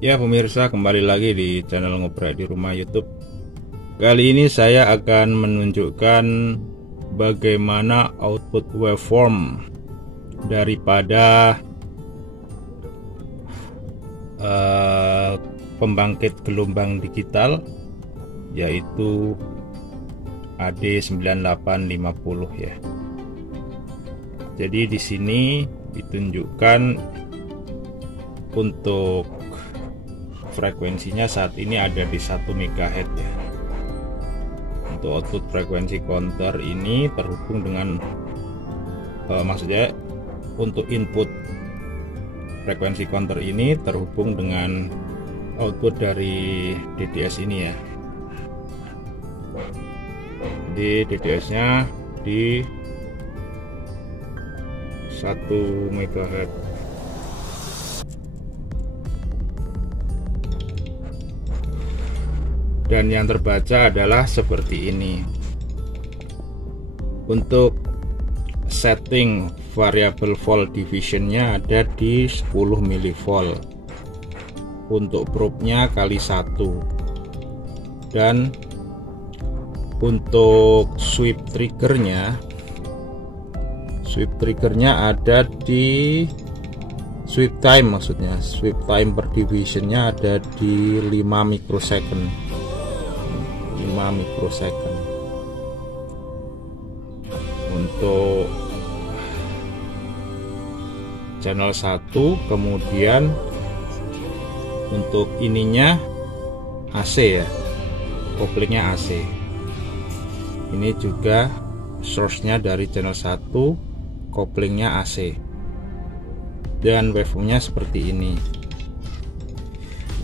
Ya pemirsa, kembali lagi di channel Ngoprek di Rumah YouTube. Kali ini saya akan menunjukkan bagaimana output waveform daripada pembangkit gelombang digital, yaitu AD9850 ya. Jadi di sini ditunjukkan untuk frekuensinya saat ini ada di 1 MHz ya. Untuk output frekuensi counter ini terhubung dengan maksudnya untuk input frekuensi counter ini terhubung dengan output dari DDS ini ya. Jadi DDS nya di 1 MHz. Dan yang terbaca adalah seperti ini. Untuk setting variable volt divisionnya ada di 10 mV. Untuk probe-nya kali 1. Dan untuk sweep triggernya ada di sweep time, maksudnya sweep time per divisionnya ada di 5 mikrosecond. Untuk channel 1, kemudian untuk ininya AC ya, koplingnya AC. Ini juga source-nya dari channel 1, koplingnya AC, dan waveformnya seperti ini.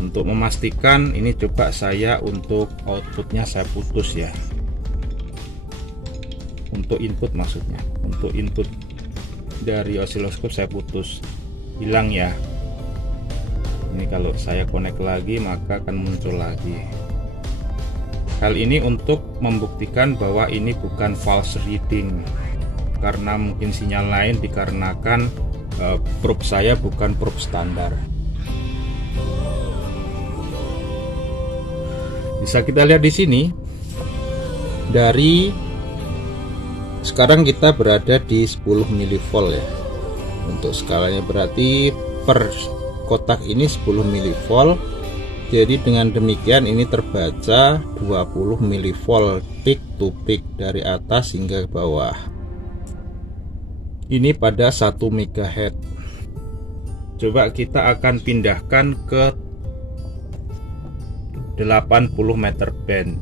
Untuk memastikan ini, coba saya untuk outputnya saya putus ya. Untuk input maksudnya, untuk input dari osiloskop saya putus, hilang ya. Ini kalau saya connect lagi maka akan muncul lagi. Hal ini untuk membuktikan bahwa ini bukan false reading, karena mungkin sinyal lain dikarenakan probe saya bukan probe standar. Bisa kita lihat di sini, dari sekarang kita berada di 10 mV ya. Untuk skalanya berarti per kotak ini 10 mV. Jadi dengan demikian ini terbaca 20 mV peak to peak dari atas hingga ke bawah. Ini pada 1 MHz. Coba kita akan pindahkan ke 80 meter band,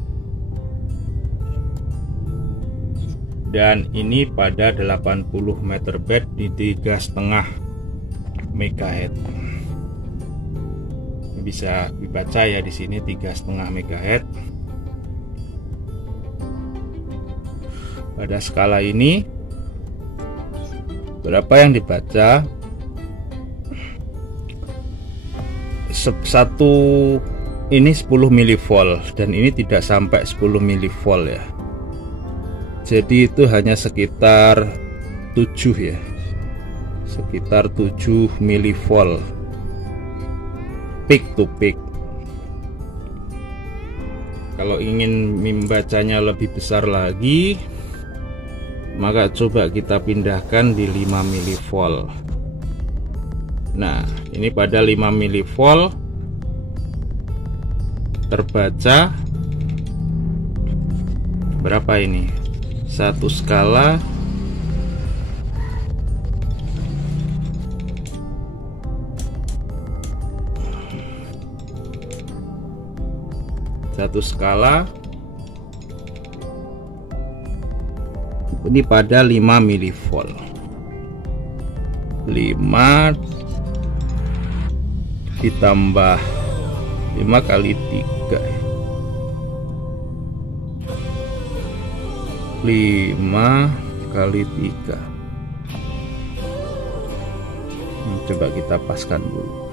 dan ini pada 80 meter band di 3,5 MHz. Bisa dibaca ya di sini 3,5 MHz. Pada skala ini berapa yang dibaca? Satu ini 10 mV, dan ini tidak sampai 10 mV ya. Jadi itu hanya sekitar 7 ya. Sekitar 7 mV peak to peak. Kalau ingin membacanya lebih besar lagi, maka coba kita pindahkan di 5 mV. Nah, ini pada 5 mV terbaca berapa ini? Satu skala ini pada 5 mV. 5 ditambah 5 kali 3, 5 kali 3. Coba kita paskan dulu.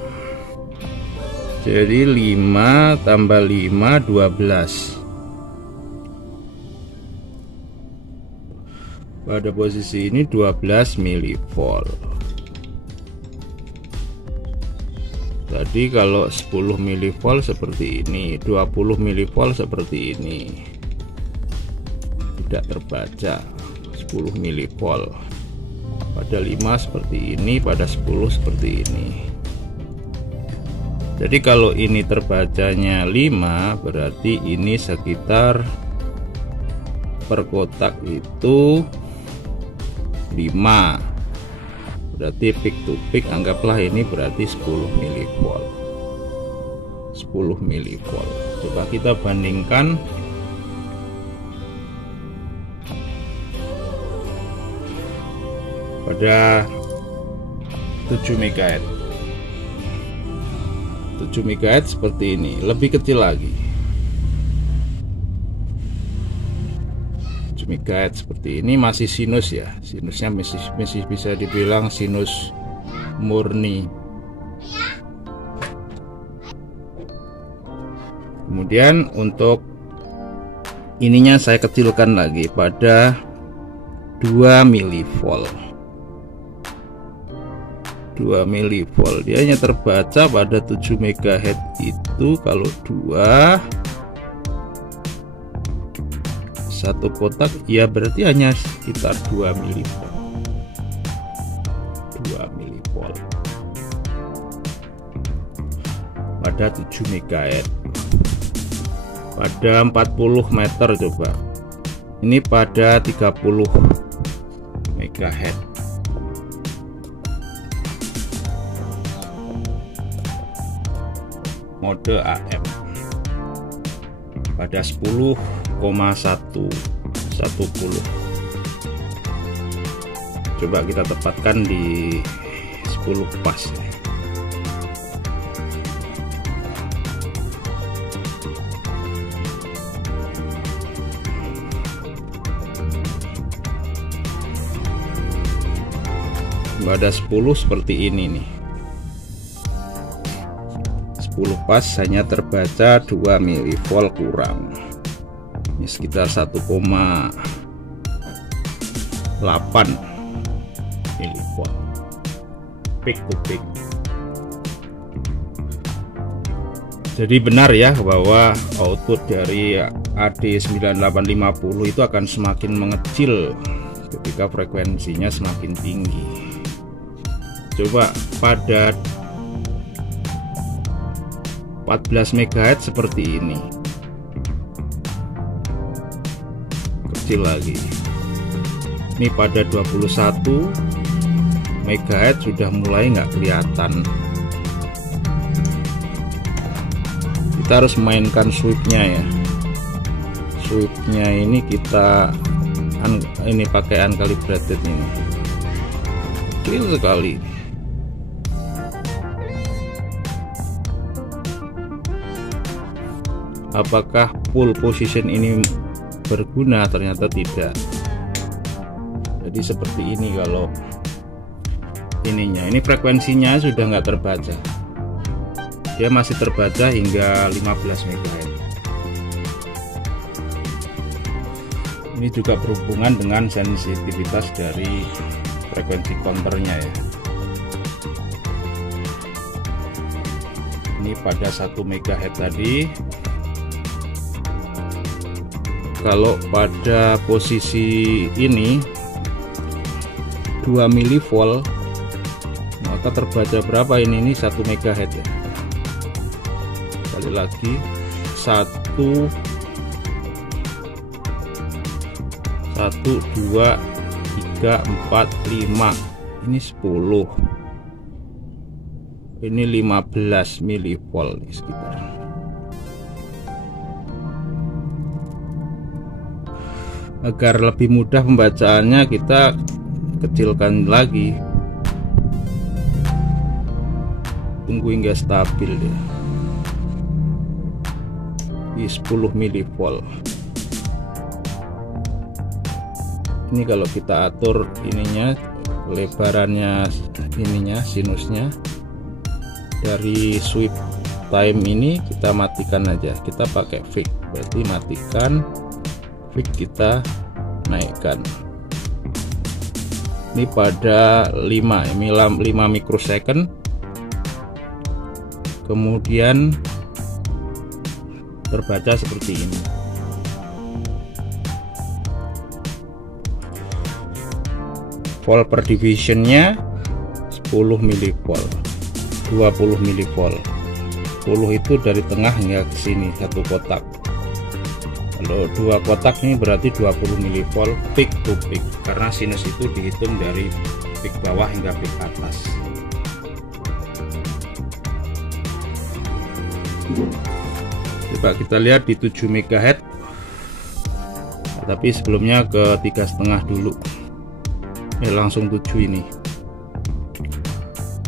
Jadi 5 tambah 5 12. Pada posisi ini 12 mV. Tadi kalau 10 mV seperti ini, 20 mV seperti ini, tidak terbaca 10 mV. Pada 5 seperti ini, pada 10 seperti ini. Jadi kalau ini terbacanya 5, berarti ini sekitar per kotak itu 5. Berarti peak to peak anggaplah ini berarti 10 mV. 10 mV. Coba kita bandingkan pada 7 MHz. 7 MHz seperti ini, lebih kecil lagi. 7 MHz seperti ini masih sinus ya. Sinusnya masih bisa dibilang sinus murni. Kemudian untuk ininya saya kecilkan lagi pada 2 mV. 2 mV, dia hanya terbaca pada 7 MHz itu kalau 2 satu kotak ya, berarti hanya sekitar 2 mV. 2 mV pada 7 MHz. Pada 40 meter coba. Ini pada 30 MHz. Mode AM pada 10,110. Coba kita tepatkan di 10 pas. Pada 10 seperti ini nih. 10 pas hanya terbaca 2 mV kurang. Ini sekitar 1,8 mV peak to peak. Jadi benar ya bahwa output dari AD9850 itu akan semakin mengecil ketika frekuensinya semakin tinggi. Coba pada 14 MHz seperti ini, kecil lagi. Ini pada 21 MHz sudah mulai nggak kelihatan. Kita harus mainkan sweepnya ya. Sweepnya ini kita ini pakai uncalibrated ini, kecil sekali. Apakah full position ini berguna? Ternyata tidak. Jadi seperti ini kalau ininya, ini frekuensinya sudah nggak terbaca, dia masih terbaca hingga 15 MHz. Ini juga berhubungan dengan sensitivitas dari frekuensi counternya ya. Ini pada 1 MHz tadi. Kalau pada posisi ini 2 mV, maka terbaca berapa ini 1 MHz ya. Sekali lagi 1 2 3 4 5, ini 10, ini 15 mV sekitar. Agar lebih mudah pembacaannya kita kecilkan lagi, tunggu hingga stabil ya di 10 mV. Ini kalau kita atur ininya, lebarannya ininya, sinusnya dari sweep time ini kita matikan aja, kita pakai fix, berarti matikan, fix kita naikkan. Ini pada 5 mikrosecond kemudian terbaca seperti ini. Volt per divisionnya 10 mV, 20 mV. 10 itu dari tengah hingga ke sini satu kotak. Kalau dua kotak ini berarti 20 mV peak to peak, karena sinus itu dihitung dari peak bawah hingga peak atas. Coba kita lihat di 7 MHz, tapi sebelumnya ke 3,5 dulu. Langsung 7 ini.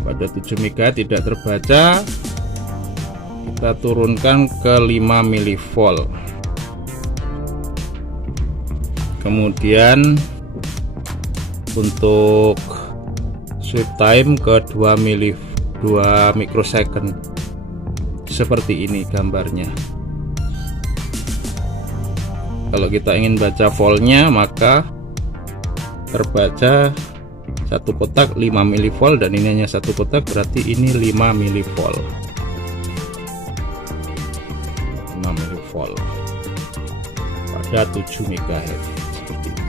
Pada 7 MHz tidak terbaca, kita turunkan ke 5 mV. Kemudian untuk sweep time ke 2 mikrosecond. Seperti ini gambarnya. Kalau kita ingin baca voltnya, maka terbaca satu kotak 5 mV, dan ini hanya satu kotak, berarti ini 5 mV. 5 mV pada 7 MHz. Seperti ini.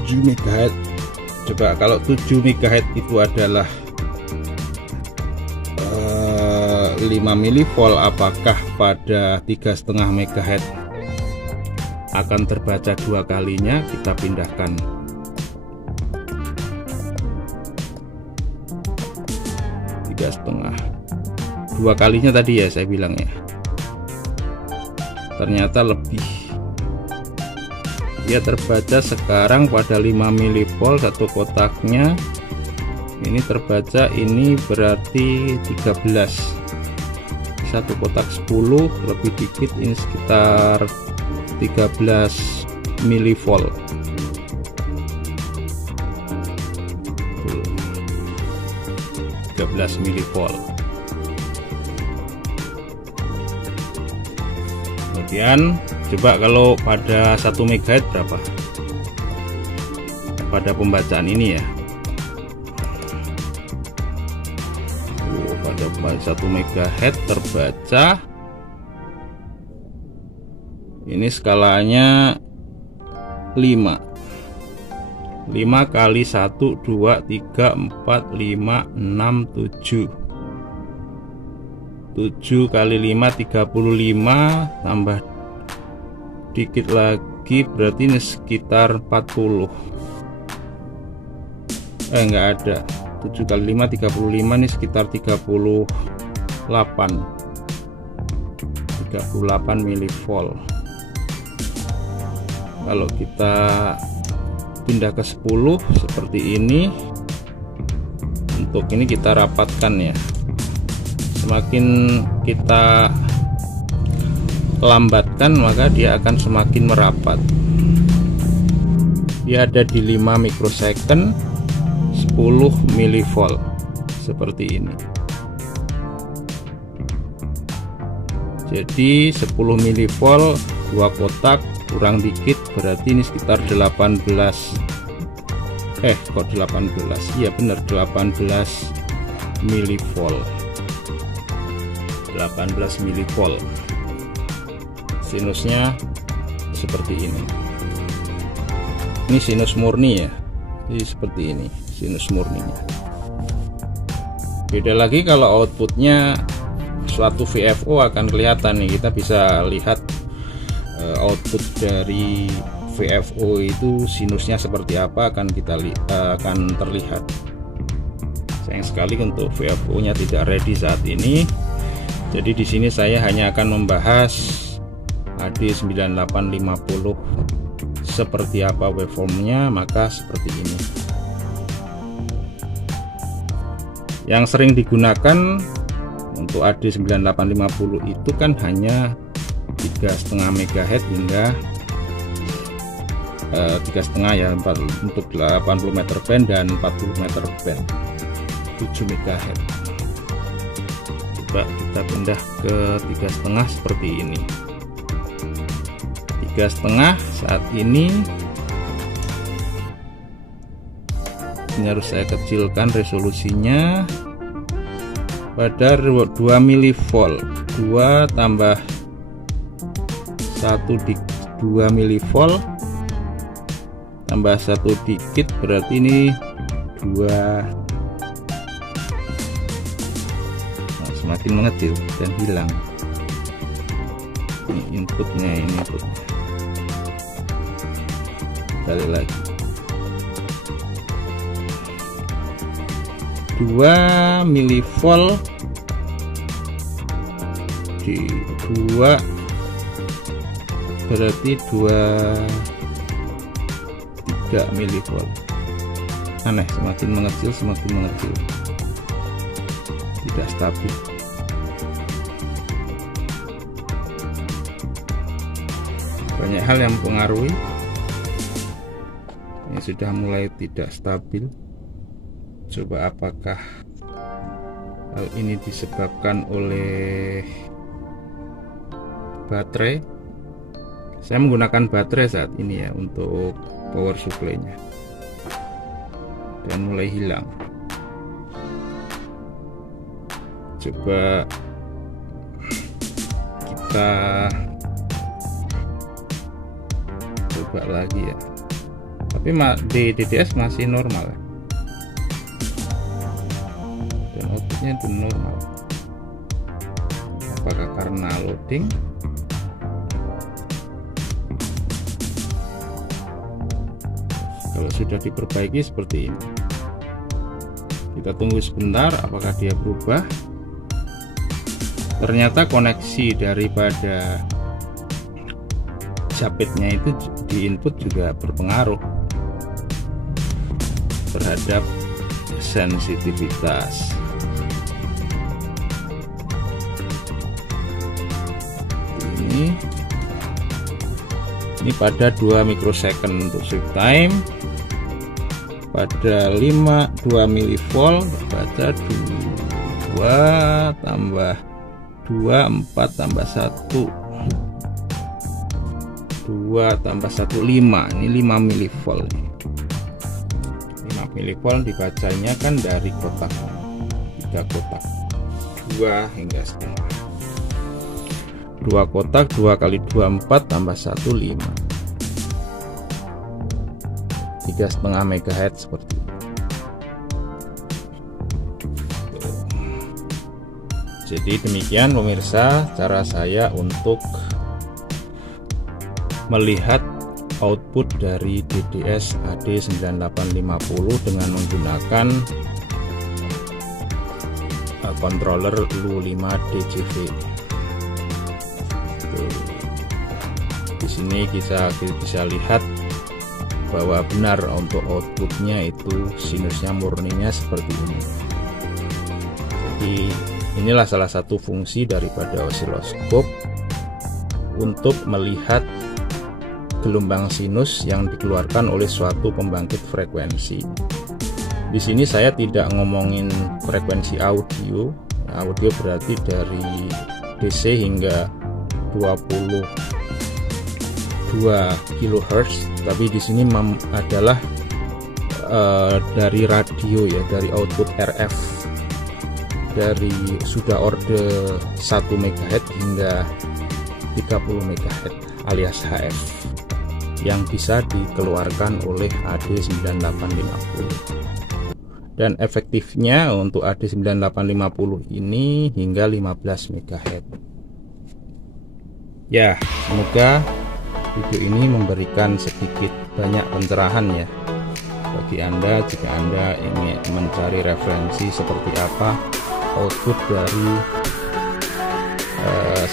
7 MHz. Coba kalau 7 MHz itu adalah 5 mV, apakah pada 3,5 MHz akan terbaca dua kalinya? Kita pindahkan. Tiga setengah, dua kalinya tadi ya saya bilang ya. Ternyata lebih. Dia terbaca sekarang pada 5 mV satu kotaknya. Ini terbaca, ini berarti 13. Satu kotak 10 lebih dikit, ini sekitar 13 mV. Kemudian coba kalau pada 1 MHz berapa pada pembacaan ini ya. Pada 1 MHz terbaca, ini skalanya 5 kali 1, 2, 3, 4, 5, 6, 7 kali 5 35, tambah dikit lagi berarti ini sekitar 40. Enggak ada. 7 kali 5 35, ini sekitar 38 mV. Kalau kita pindah ke 10 seperti ini, untuk ini kita rapatkan ya. Semakin kita lambatkan, maka dia akan semakin merapat. Dia ada di 5 mikrosecond, 10 mV seperti ini. Jadi 10 mV dua kotak kurang dikit, berarti ini sekitar 18. Kok 18? Iya benar, 18 mV. 18 mV. Sinusnya seperti ini. Ini sinus murni ya. Jadi seperti ini sinus murninya. Beda lagi kalau outputnya suatu VFO akan kelihatan nih. Kita bisa lihat output dari VFO itu sinusnya seperti apa, akan akan terlihat. Sayang sekali untuk VFO nya tidak ready saat ini. Jadi di sini saya hanya akan membahas AD9850 seperti apa waveformnya, maka seperti ini. Yang sering digunakan untuk AD9850 itu kan hanya 3,5 MHz hingga 3,5 ya, untuk 80 meter band dan 40 meter band 7 MHz. Coba kita pindah ke 3,5 seperti ini. 3,5 saat ini harus saya kecilkan resolusinya pada 2 mV, 2 tambah 1 di 2 mV tambah 1 dikit berarti ini 2. Nah, semakin mengecil dan hilang. Ini inputnya, ini inputnya. Kali lagi 2 mV di 2 berarti 3 mV. Aneh, semakin mengecil tidak stabil. Banyak hal yang mempengaruhi. Ini sudah mulai tidak stabil. Coba apakah hal ini disebabkan oleh baterai? Saya menggunakan baterai saat ini ya untuk power supply-nya, dan mulai hilang. Coba kita coba lagi ya, tapi di DDS masih normal ya, dan outputnya itu normal. Apakah karena loading? Kalau sudah diperbaiki seperti ini, kita tunggu sebentar apakah dia berubah. Ternyata koneksi daripada japitnya itu di input juga berpengaruh terhadap sensitivitas. Ini pada 2 mikrosecond untuk sweep time, pada 2 mV baca 2 tambah 2 4 tambah 1 2 tambah 1 5. Ini 5 mV. 5 mV dibacanya kan dari kotak 3 kotak, 2 hingga setengah. 2 kotak, 2 kali 2 4 tambah 1 5. 3,5 MHz seperti ini. Jadi demikian pemirsa cara saya untuk melihat output dari DDS AD9850 dengan menggunakan controller LU5 DJV. Di sini kita bisa lihat bahwa benar untuk outputnya itu sinusnya murninya seperti ini. Jadi inilah salah satu fungsi daripada osiloskop untuk melihat gelombang sinus yang dikeluarkan oleh suatu pembangkit frekuensi. Di sini saya tidak ngomongin frekuensi audio. Audio berarti dari DC hingga 22 kHz, tapi di sini adalah dari radio ya, dari output RF, dari sudah order 1 MHz hingga 30 MHz alias HF yang bisa dikeluarkan oleh AD9850. Dan efektifnya untuk AD9850 ini hingga 15 MHz. Ya, semoga video ini memberikan sedikit banyak pencerahan ya bagi Anda jika Anda ingin mencari referensi seperti apa output dari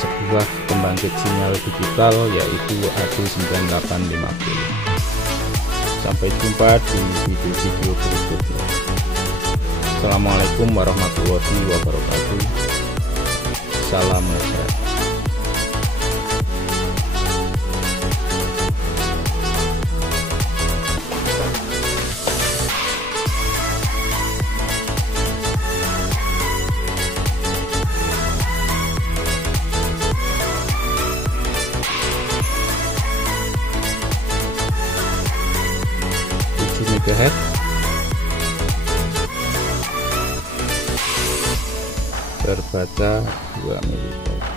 sebuah pembangkit sinyal digital yaitu AD9850. Sampai jumpa di video-video berikutnya. Assalamualaikum warahmatullahi wabarakatuh. Salam mesra. terbaca 2 mili volt.